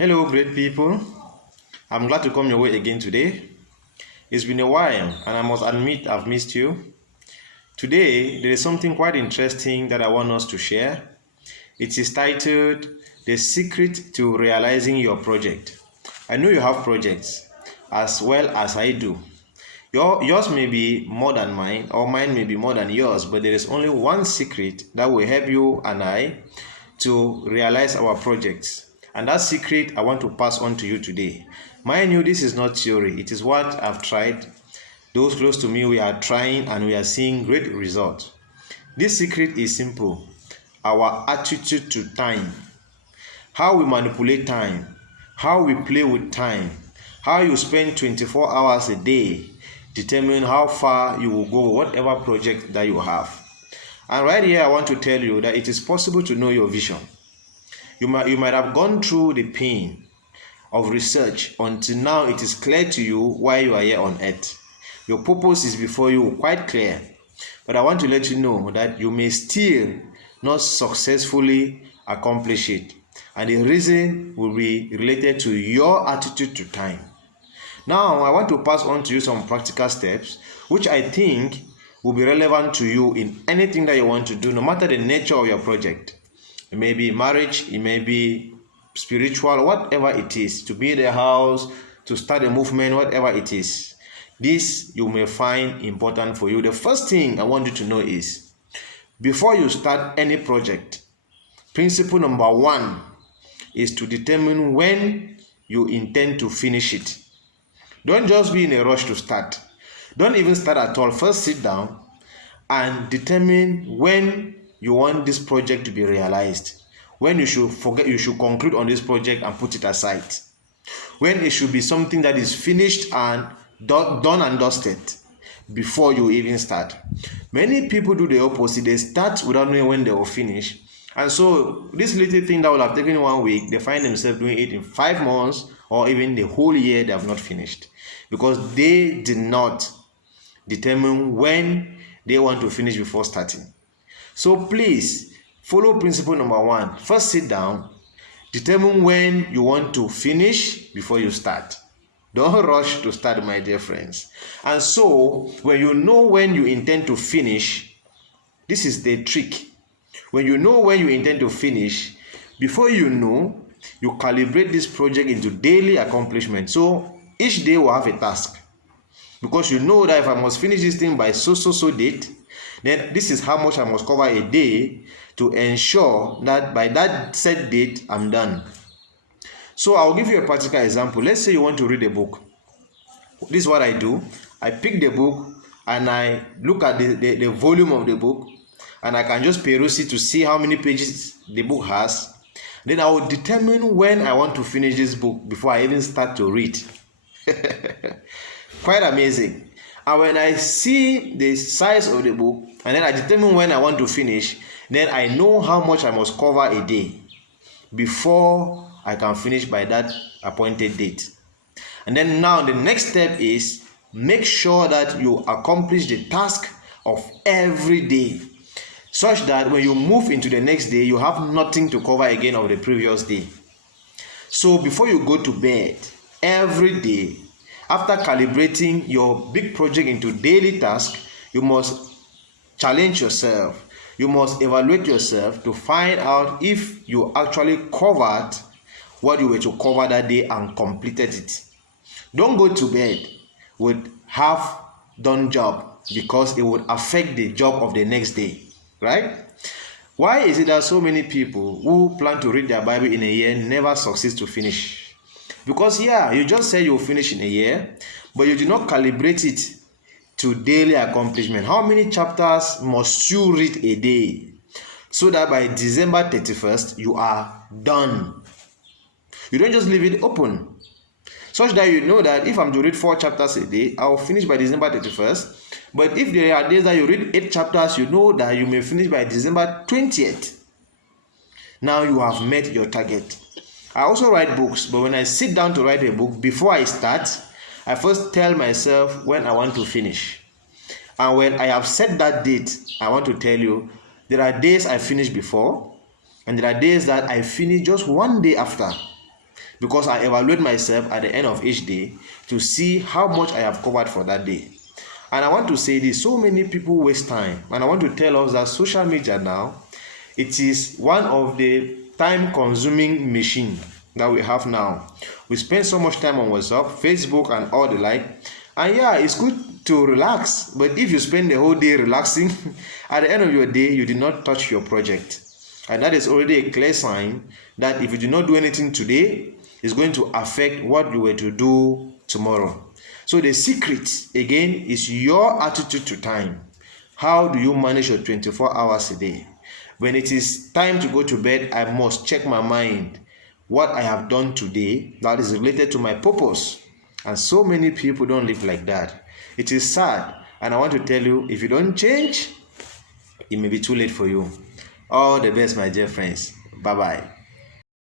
Hello, great people. I'm glad to come your way again today. It's been a while, and I must admit I've missed you. Today, there is something quite interesting that I want us to share. It is titled The Secret to Realizing Your Project. I know you have projects as well as I do. Yours may be more than mine, or mine may be more than yours, but there is only one secret that will help you and I to realize our projects. And that secret I want to pass on to you today. Mind you, this is not theory, it is what I've tried. Those close to me, we are trying and we are seeing great results. This secret is simple: our attitude to time, how we manipulate time, how we play with time, how you spend 24 hours a day determine how far you will go with whatever project that you have. And right here, I want to tell you that it is possible to know your vision. You might have gone through the pain of research until now it is clear to you why you are here on earth. Your purpose is before you, quite clear. But I want to let you know that you may still not successfully accomplish it. And the reason will be related to your attitude to time. Now, I want to pass on to you some practical steps which I think will be relevant to you in anything that you want to do, no matter the nature of your project. It may be marriage, it may be spiritual, whatever it is, to build a house, to start a movement, whatever it is. This you may find important for you. The first thing I want you to know is, before you start any project, principle number one is to determine when you intend to finish it. Don't just be in a rush to start. Don't even start at all. First, sit down and determine when you want this project to be realized, when you should conclude on this project and put it aside, when it should be something that is finished and done and dusted before you even start. Many people do the opposite. They start without knowing when they will finish, and so this little thing that will have taken 1 week, they find themselves doing it in 5 months or even the whole year. They have not finished because they did not determine when they want to finish before starting. So please follow principle number one. First, sit down, determine when you want to finish before you start. Don't rush to start, my dear friends. And so when you know when you intend to finish, this is the trick. When you know when you intend to finish, before you know, you calibrate this project into daily accomplishment. So each day will have a task, because you know that if I must finish this thing by so date, then this is how much I must cover a day to ensure that by that set date I'm done. So I'll give you a practical example. Let's say you want to read a book. This is what I do. I pick the book and I look at the volume of the book, and I can just peruse it to see how many pages the book has. Then I will determine when I want to finish this book before I even start to read. Quite amazing. And when I see the size of the book and then I determine when I want to finish, then I know how much I must cover a day before I can finish by that appointed date. And then now the next step is make sure that you accomplish the task of every day, such that when you move into the next day, you have nothing to cover again of the previous day. So before you go to bed every day, after calibrating your big project into daily tasks, you must challenge yourself. You must evaluate yourself to find out if you actually covered what you were to cover that day and completed it. Don't go to bed with half-done job, because it would affect the job of the next day, right? Why is it that so many people who plan to read their Bible in a year never succeed to finish? Because you just said you'll finish in a year, but you did not calibrate it to daily accomplishment. How many chapters must you read a day so that by December 31st you are done? You don't just leave it open, such that you know that if I'm to read 4 chapters a day, I'll finish by December 31st. But if there are days that you read 8 chapters, you know that you may finish by December 20th. Now you have met your target. I also write books, but when I sit down to write a book, before I start, I first tell myself when I want to finish. And when I have set that date, I want to tell you, there are days I finish before, and there are days that I finish just one day after. because I evaluate myself at the end of each day to see how much I have covered for that day. And I want to say this, so many people waste time, and I want to tell us that social media now, it is one of the time consuming machine that we have now. We spend so much time on WhatsApp, Facebook and all the like, and yeah, it's good to relax, but if you spend the whole day relaxing, at the end of your day you did not touch your project, and that is already a clear sign that if you do not do anything today, it's going to affect what you were to do tomorrow. So the secret again is your attitude to time. How do you manage your 24 hours a day? When it is time to go to bed, I must check my mind what I have done today that is related to my purpose. And so many people don't live like that. It is sad, and I want to tell you, if you don't change, it may be too late for you. All the best, my dear friends. Bye-bye.